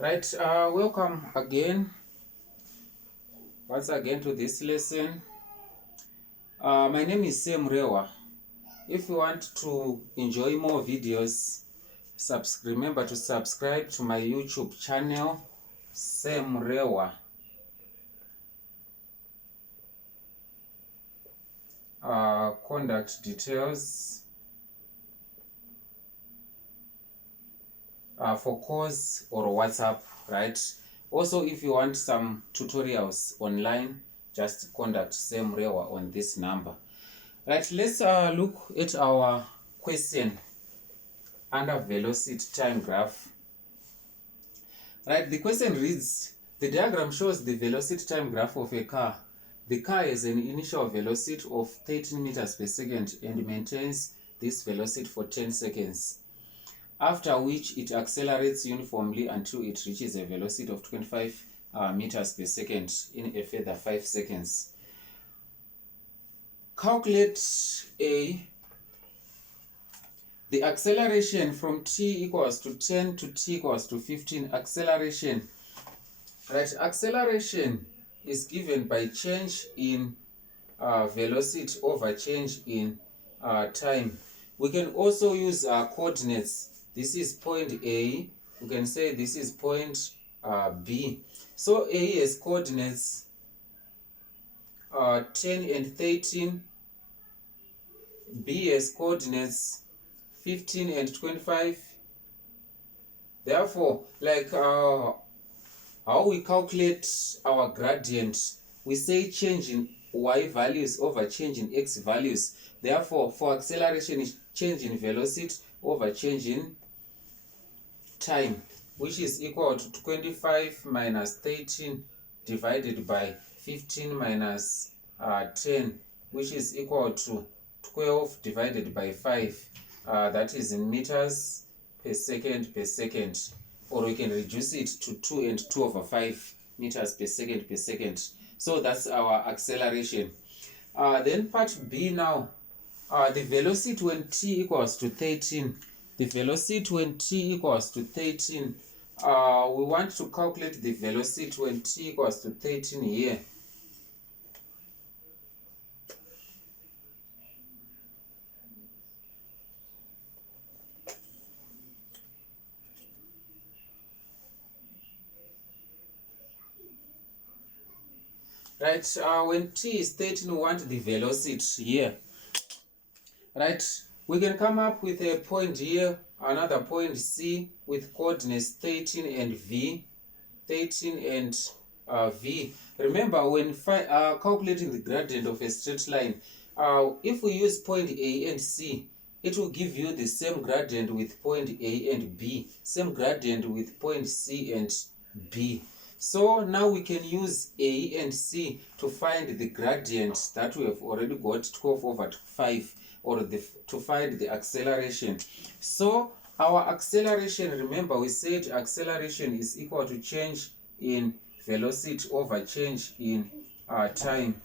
Right, welcome again, once again to this lesson. My name is Sam Rewa. If you want to enjoy more videos, remember to subscribe to my YouTube channel, Sam Rewa. Contact details for course or WhatsApp, right? Also, if you want some tutorials online, just contact Sam Rewa on this number. Right, let's look at our question under velocity time graph. Right, the question reads, the diagram shows the velocity time graph of a car. The car has an initial velocity of 13 meters per second and maintains this velocity for 10 seconds, after which it accelerates uniformly until it reaches a velocity of 25 meters per second in a further 5 seconds. Calculate the acceleration from t equals to 10 to t equals to 15. Acceleration, right? Acceleration is given by change in velocity over change in time. We can also use coordinates. This is point A. We can say this is point B. So A has coordinates 10 and 13. B has coordinates 15 and 25. Therefore, like how we calculate our gradient, we say change in y values over change in x values. Therefore, for acceleration is change in velocity over change in time, which is equal to 25 minus 13 divided by 15 minus 10, which is equal to 12 divided by 5. That is in meters per second, or we can reduce it to 2 and 2 over 5 meters per second. So that's our acceleration. Then part B now, the velocity when t equals to 13. The velocity when t equals to 13. We want to calculate the velocity when t equals to 13 here. Right, when t is 13, we want the velocity here. Right, we can come up with a point here, another point C with coordinates 13 and V. 13 and V. Remember, when calculating the gradient of a straight line, if we use point A and C, it will give you the same gradient with point A and B, same gradient with point C and B. So now we can use A and C to find the gradient that we have already got 12 over 5, or to find the acceleration. So our acceleration, remember we said acceleration is equal to change in velocity over change in time.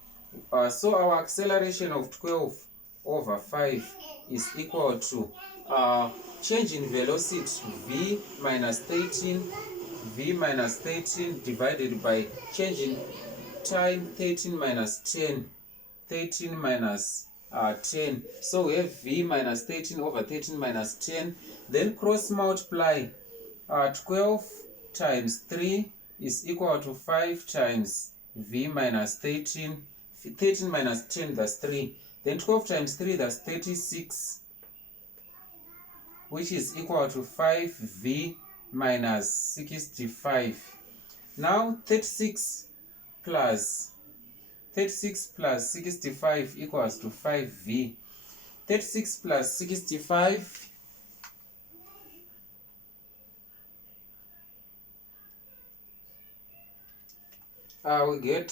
So our acceleration of 12 over 5 is equal to change in velocity v minus 13 divided by change in time 13 minus 10 minus 10. So we have v minus 13 over 13 minus 10. Then cross multiply 12 times 3 is equal to 5 times v minus 13. 13 minus 10, that's 3. Then 12 times 3, that's 36, which is equal to 5v minus 65. Now 36 plus 65 equals to 5v. 36 plus 65 we get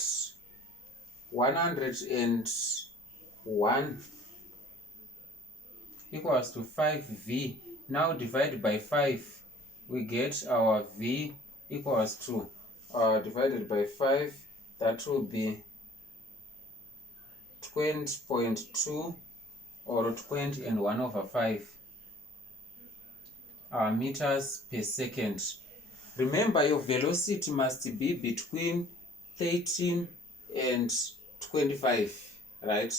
101 equals to 5v. Now divide by 5, we get our v equals to divided by 5, that will be 20.2 or 20 and 1 over 5 meters per second. Remember, your velocity must be between 13 and 25, right?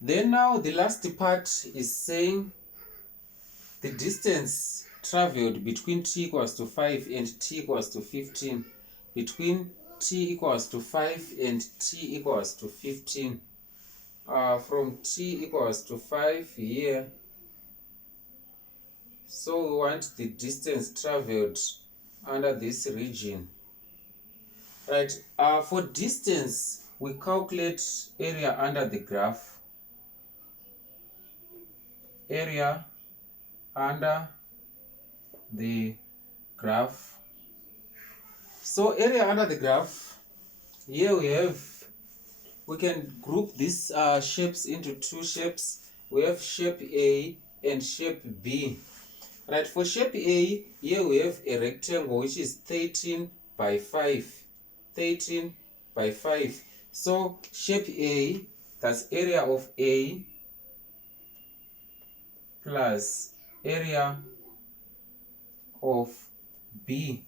Then now the last part is saying the distance traveled between t equals to 5 and t equals to 15. Between t equals to 5 and t equals to 15. From t equals to 5 here. So we want the distance traveled under this region. Right. For distance, we calculate area under the graph. Area under the graph. So area under the graph, here we can group these shapes into two shapes. We have shape A and shape B. Right, for shape A, here we have a rectangle which is 13 by 5. 13 by 5. So shape A, that's area of A plus area of B.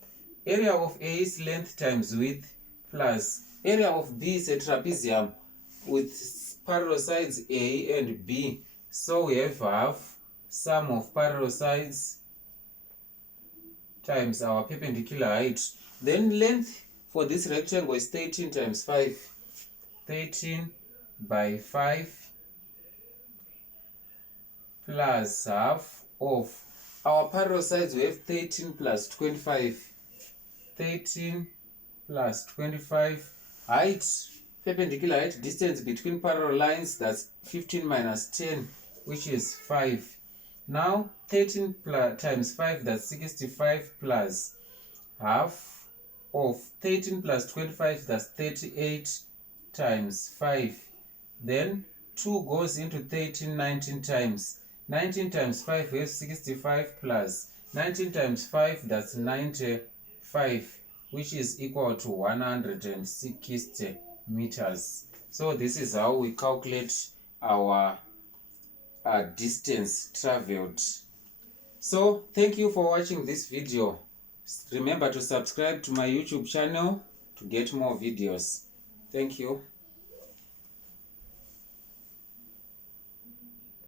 Area of A is length times width plus area of B is a trapezium with parallel sides A and B. So we have half sum of parallel sides times our perpendicular height. Then length for this rectangle is 13 times 5. 13 by 5 plus half of our parallel sides. We have 13 plus 25. 13 plus 25. Height, perpendicular height, distance between parallel lines, that's 15 minus 10, which is 5. Now 13 times 5, that's 65, plus half of 13 plus 25, that's 38 times 5. Then 2 goes into 13 19 times. 19 times 5 is 65, plus 19 times 5, that's 95, which is equal to 160 meters. So this is how we calculate our distance traveled. So thank you for watching this video. Remember to subscribe to my YouTube channel to get more videos. Thank you.